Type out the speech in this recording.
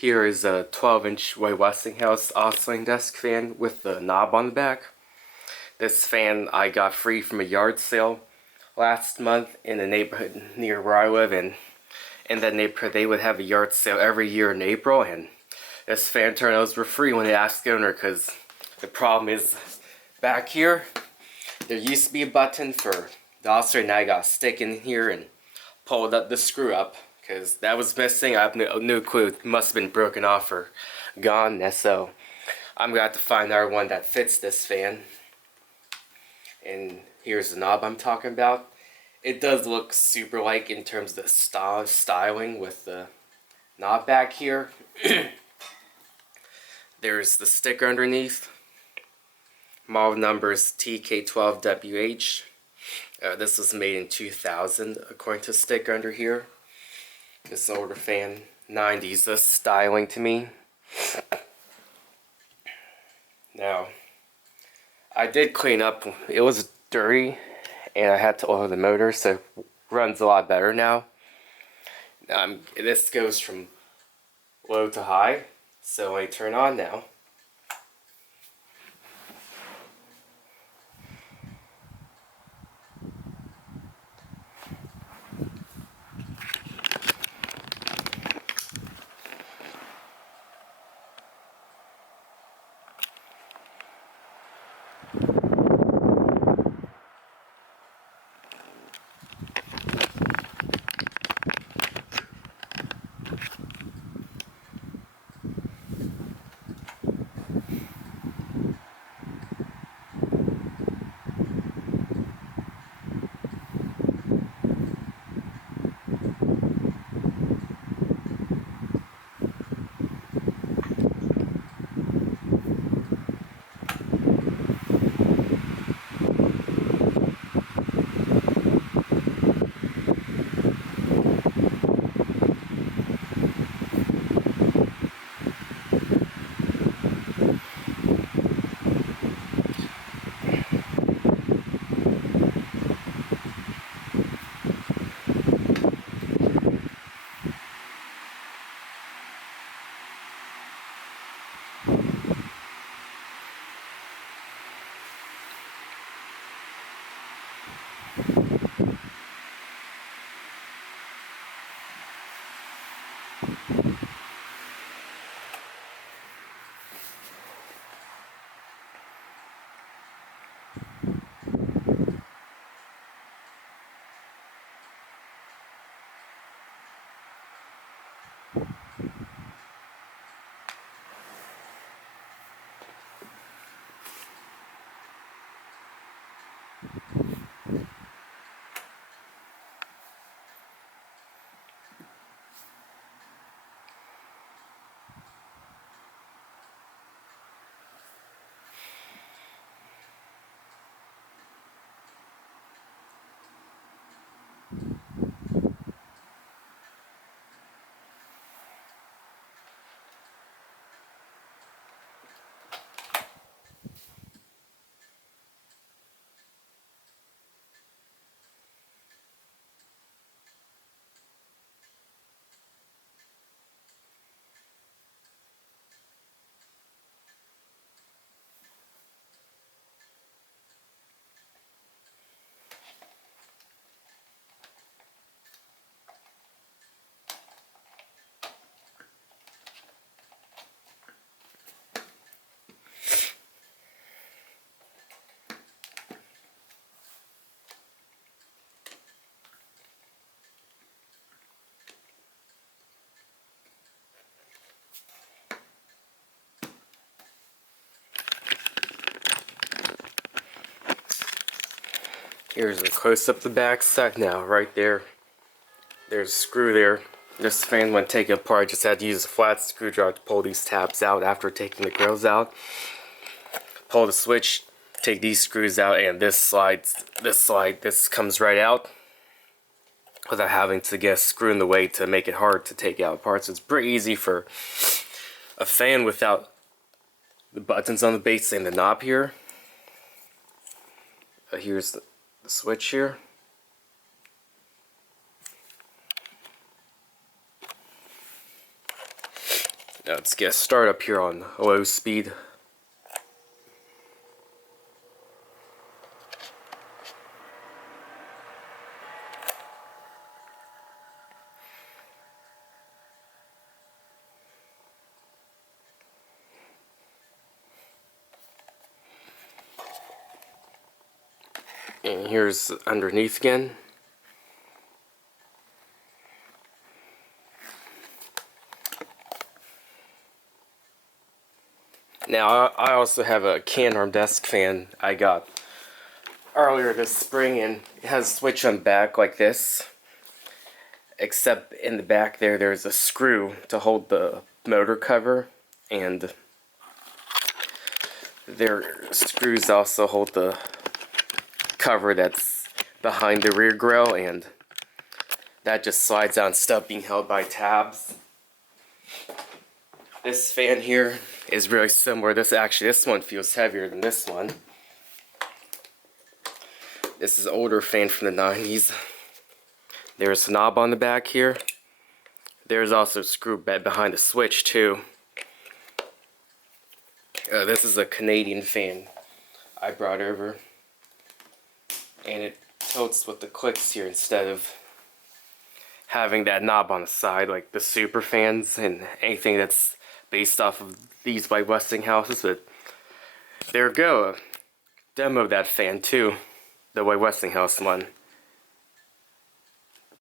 Here is a 12-inch Westinghouse oscillating desk fan with the knob on the back. This fan I got free from a yard sale last month in a neighborhood near where I live, and in that neighborhood they would have a yard sale every year in April, and this fan turned out for free when they asked the owner, because the problem is back here there used to be a button for the oscillator, and I got to stick in here and pull the screw up because that was missing. I have no clue. It must have been broken off or gone. So I'm gonna have to find another one that fits this fan. And here's the knob I'm talking about. It does look super like in terms of the styling with the knob back here. There's the sticker underneath. Model number is TK12WH. This was made in 2000 according to the sticker under here. This older fan, 90s styling to me. Now, I did clean up. It was dirty and I had to oil the motor, so it runs a lot better now. This goes from low to high, so I turn on now. Here's a close-up of the back side now, right there. There's a screw there. This fan, when taken apart, I just had to use a flat screwdriver to pull these tabs out after taking the grills out. Pull the switch, take these screws out, and this comes right out without having to get a screw in the way to make it hard to take out apart. So it's pretty easy for a fan without the buttons on the base and the knob here. Here's the switch here. Let's get started up here on low speed. And here's underneath again. Now I also have a can arm desk fan I got earlier this spring, and it has a switch on the back like this. Except in the back there's a screw to hold the motor cover, and there screws also hold the cover that's behind the rear grill, and that just slides out instead of being held by tabs. This fan here is really similar. This one feels heavier than this one. This is an older fan from the 90s. There's a knob on the back here. There's also a screw bed behind the switch too. This is a Canadian fan I brought over, and it tilts with the clicks here instead of having that knob on the side like the super fans and anything that's based off of these by Westinghouses. But there we go, a demo of that fan too, the Westinghouse one.